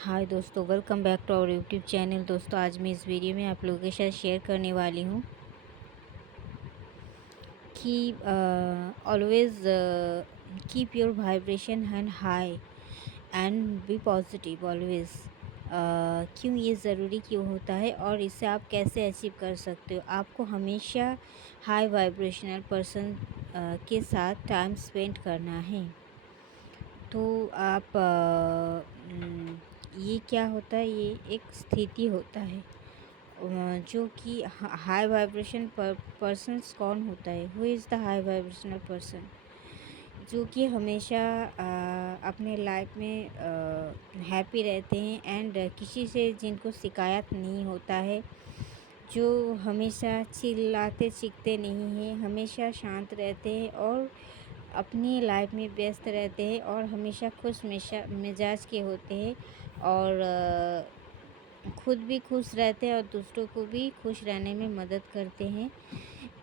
हाय दोस्तों, welcome back to our YouTube channel. दोस्तों, आज मैं इस वीडियो में आप लोगों के साथ शेयर करने वाली हूँ कि always keep your vibration and high and be positive always. क्यों ये ज़रूरी क्यों होता है और इसे आप कैसे अचीव कर सकते हो। आपको हमेशा हाई वाइब्रेशनल पर्सन के साथ टाइम स्पेंड करना है। तो आप ये क्या होता है, ये एक स्थिति होता है जो कि हाई वाइब्रेशन पर्सन्स कौन होता है। Who is the high vibrational person जो कि हमेशा अपने लाइफ में हैप्पी रहते हैं एंड किसी से जिनको शिकायत नहीं होता है, जो हमेशा चिल्लाते चीखते नहीं हैं, हमेशा शांत रहते हैं और अपनी लाइफ में व्यस्त रहते हैं और हमेशा खुश मिजाज के होते हैं और खुद भी खुश रहते हैं और दूसरों को भी खुश रहने में मदद करते हैं।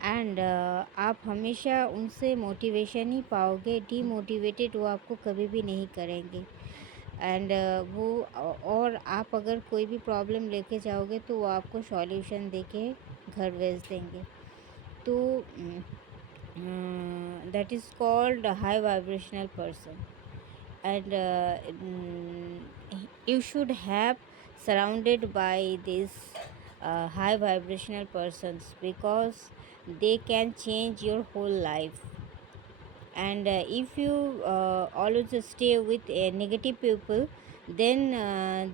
एंड आप हमेशा उनसे मोटिवेशन ही पाओगे, डीमोटिवेटेड वो आपको कभी भी नहीं करेंगे। एंड और आप अगर कोई भी प्रॉब्लम लेके जाओगे तो वो आपको सॉल्यूशन देके घर भेज देंगे। तो that is called a high vibrational person. And you should have surrounded by these high vibrational persons because they can change your whole life. And if you always stay with negative people, then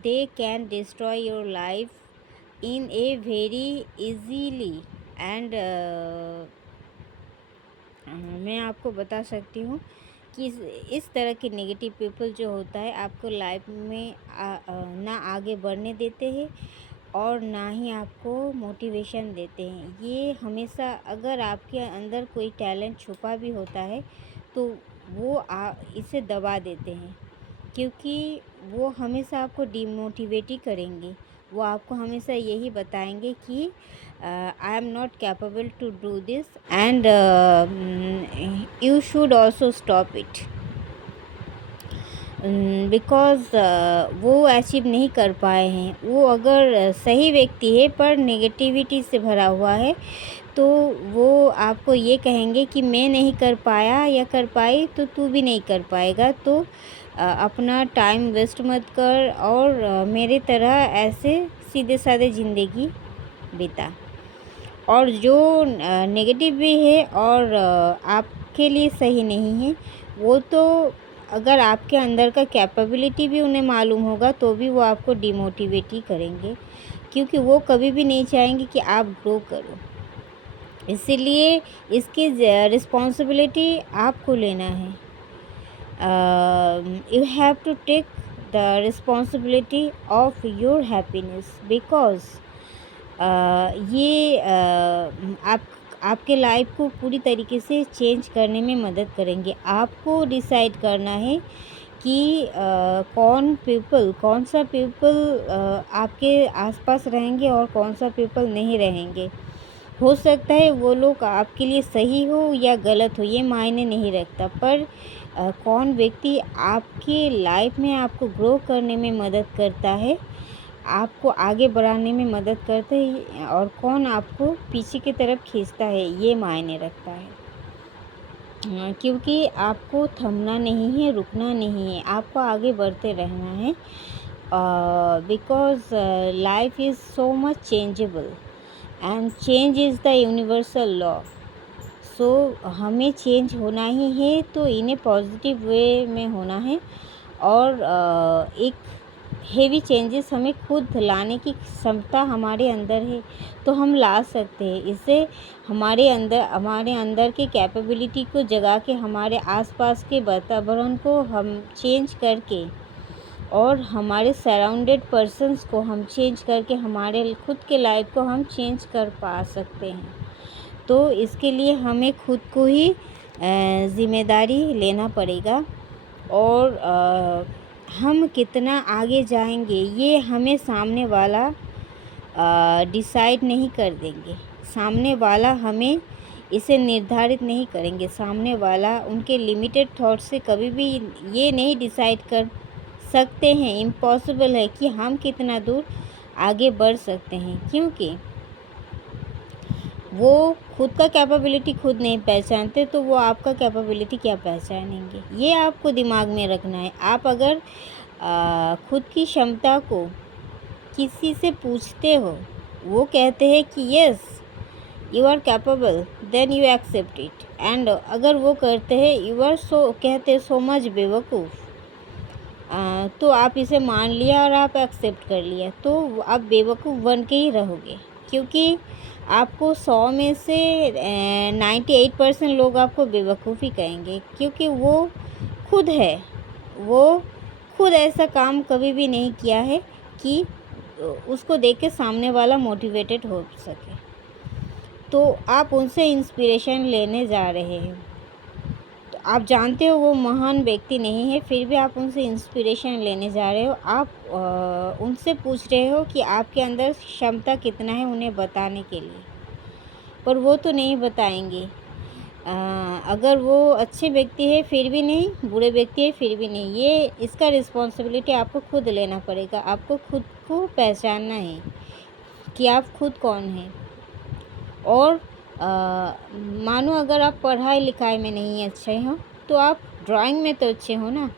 they can destroy your life in a very easily. And मैं आपको बता सकती हूँ कि इस तरह के negative people जो होता है आपको लाइफ में ना आगे बढ़ने देते हैं और ना ही आपको मोटिवेशन देते हैं। ये हमेशा अगर आपके अंदर कोई टैलेंट छुपा भी होता है तो वो इसे दबा देते हैं, क्योंकि वो हमेशा आपको डिमोटिवेट ही करेंगे। वो आपको हमेशा यही बताएंगे कि I am not capable to do this and you should also stop it, because वो अचीव नहीं कर पाए हैं। वो अगर सही व्यक्ति है पर नेगेटिविटी से भरा हुआ है तो वो आपको ये कहेंगे कि मैं नहीं कर पाया या कर पाई तो तू भी नहीं कर पाएगा। तो अपना टाइम वेस्ट मत कर और मेरे तरह ऐसे सीधे साधे ज़िंदगी बिता। और जो नेगेटिव भी है और आपके लिए सही नहीं है, वो तो अगर आपके अंदर का कैपेबिलिटी भी उन्हें मालूम होगा तो भी वो आपको डिमोटिवेट ही करेंगे, क्योंकि वो कभी भी नहीं चाहेंगे कि आप ग्रो करो। इसीलिए इसकी रिस्पॉन्सिबिलिटी आपको लेना है। You have to take the responsibility of your happiness because ये आपके लाइफ को पूरी तरीके से चेंज करने में मदद करेंगे। आपको डिसाइड करना है कि कौन सा पीपल आपके आसपास रहेंगे और कौन सा पीपल नहीं रहेंगे। हो सकता है वो लोग आपके लिए सही हो या गलत हो, ये मायने नहीं रखता, पर कौन व्यक्ति आपके लाइफ में आपको ग्रो करने में मदद करता है, आपको आगे बढ़ाने में मदद करता है, और कौन आपको पीछे की तरफ खींचता है, ये मायने रखता है। क्योंकि आपको थमना नहीं है, रुकना नहीं है, आपको आगे बढ़ते रहना है। Because life is so much changeable and change is the universal law. So हमें चेंज होना ही है तो इन्हें पॉजिटिव वे में होना है। और एक हेवी चेंजेस हमें खुद लाने की क्षमता हमारे अंदर है तो हम ला सकते हैं। इससे हमारे अंदर के कैपेबिलिटी को जगा के हमारे आसपास के वातावरण को हम चेंज करके और हमारे सराउंडेड पर्सन्स को हम चेंज करके हमारे खुद के लाइफ को हम चेंज कर पा सकते हैं। तो इसके लिए हमें खुद को ही ज़िम्मेदारी लेना पड़ेगा। और हम कितना आगे जाएंगे ये हमें सामने वाला डिसाइड नहीं कर देंगे। सामने वाला हमें इसे निर्धारित नहीं करेंगे। सामने वाला उनके लिमिटेड थॉट से कभी भी ये नहीं डिसाइड कर सकते हैं, इम्पॉसिबल है कि हम कितना दूर आगे बढ़ सकते हैं, क्योंकि वो खुद का कैपेबिलिटी खुद नहीं पहचानते तो वो आपका कैपेबिलिटी क्या पहचानेंगे। ये आपको दिमाग में रखना है। आप अगर खुद की क्षमता को किसी से पूछते हो, वो कहते हैं कि yes you are capable, then you accept it. And अगर वो करते हैं यू आर कहते हैं सो मच बेवकूफ़, तो आप इसे मान लिया और आप एक्सेप्ट कर लिया, तो आप बेवकूफ़ बन के ही रहोगे, क्योंकि आपको 100 में से 98% लोग आपको बेवकूफ़ ही कहेंगे, क्योंकि वो खुद है, वो खुद ऐसा काम कभी भी नहीं किया है कि उसको देख के सामने वाला मोटिवेटेड हो सके। तो आप उनसे इंस्पिरेशन लेने जा रहे हैं, तो आप जानते हो वो महान व्यक्ति नहीं है, फिर भी आप उनसे इंस्पिरेशन लेने जा रहे हो। आप उनसे पूछ रहे हो कि आपके अंदर क्षमता कितना है उन्हें बताने के लिए, पर वो तो नहीं बताएंगे। अगर वो अच्छे व्यक्ति है फिर भी नहीं, बुरे व्यक्ति है फिर भी नहीं, ये इसका रिस्पॉन्सिबिलिटी आपको खुद लेना पड़ेगा। आपको खुद को पहचानना है कि आप खुद कौन हैं। और मानो अगर आप पढ़ाई लिखाई में नहीं अच्छे हो तो आप ड्राइंग में तो अच्छे हो ना,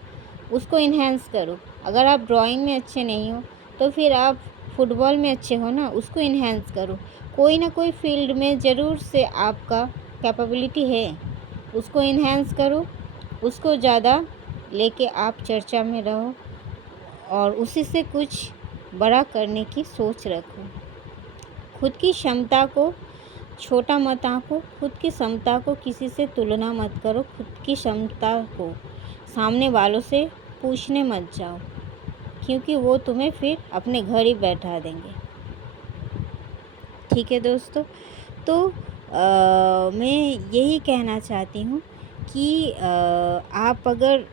उसको इन्हेंस करो। अगर आप ड्राइंग में अच्छे नहीं हो तो फिर आप फुटबॉल में अच्छे हो ना, उसको इन्हेंस करो। कोई ना कोई फील्ड में ज़रूर से आपका कैपेबिलिटी है, उसको इन्हेंस करो, उसको ज़्यादा लेके आप चर्चा में रहो और उसी से कुछ बड़ा करने की सोच रखो। खुद की क्षमता को छोटा मत आंको, खुद की क्षमता को किसी से तुलना मत करो, खुद की क्षमता को सामने वालों से पूछने मत जाओ, क्योंकि वो तुम्हें फिर अपने घर ही बैठा देंगे। ठीक है दोस्तों, तो मैं यही कहना चाहती हूँ कि आप अगर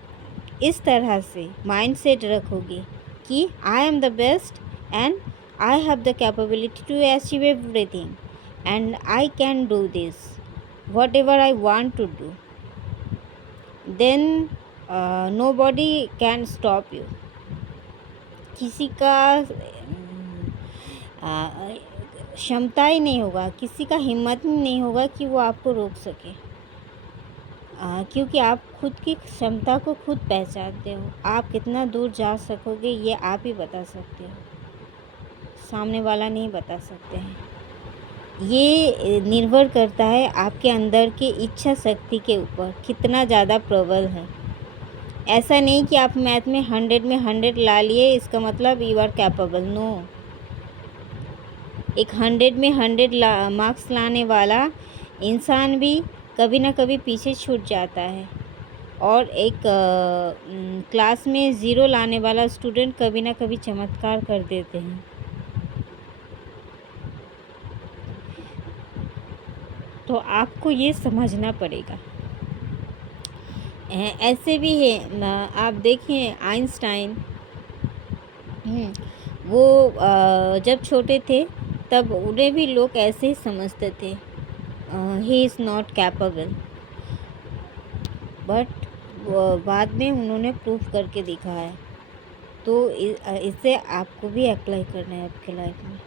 इस तरह से माइंडसेट रखोगे कि I am the best and I have the capability to achieve everything and I can do this, whatever I want to do, then nobody can stop you. किसी का क्षमता ही नहीं होगा, किसी का हिम्मत ही नहीं होगा कि वो आपको रोक सके, क्योंकि आप खुद की क्षमता को खुद पहचानते हो। आप कितना दूर जा सकोगे ये आप ही बता सकते हो, सामने वाला नहीं बता सकते हैं। ये निर्भर करता है आपके अंदर की इच्छा शक्ति के ऊपर कितना ज़्यादा प्रबल है। ऐसा नहीं कि आप मैथ में 100 में 100 ला लिए इसका मतलब यू आर कैपेबल, नो। एक 100 में 100 मार्क्स लाने वाला इंसान भी कभी ना कभी पीछे छूट जाता है, और एक क्लास में 0 लाने वाला स्टूडेंट कभी ना कभी चमत्कार कर देते हैं। तो आपको ये समझना पड़ेगा। ऐसे भी है, आप देखिए आइंस्टाइन, वो जब छोटे थे तब उन्हें भी लोग ऐसे ही समझते थे, he is not capable, but बाद में उन्होंने प्रूफ करके दिखाया है। तो इससे आपको भी अप्लाई करना है आपके लाइफ में।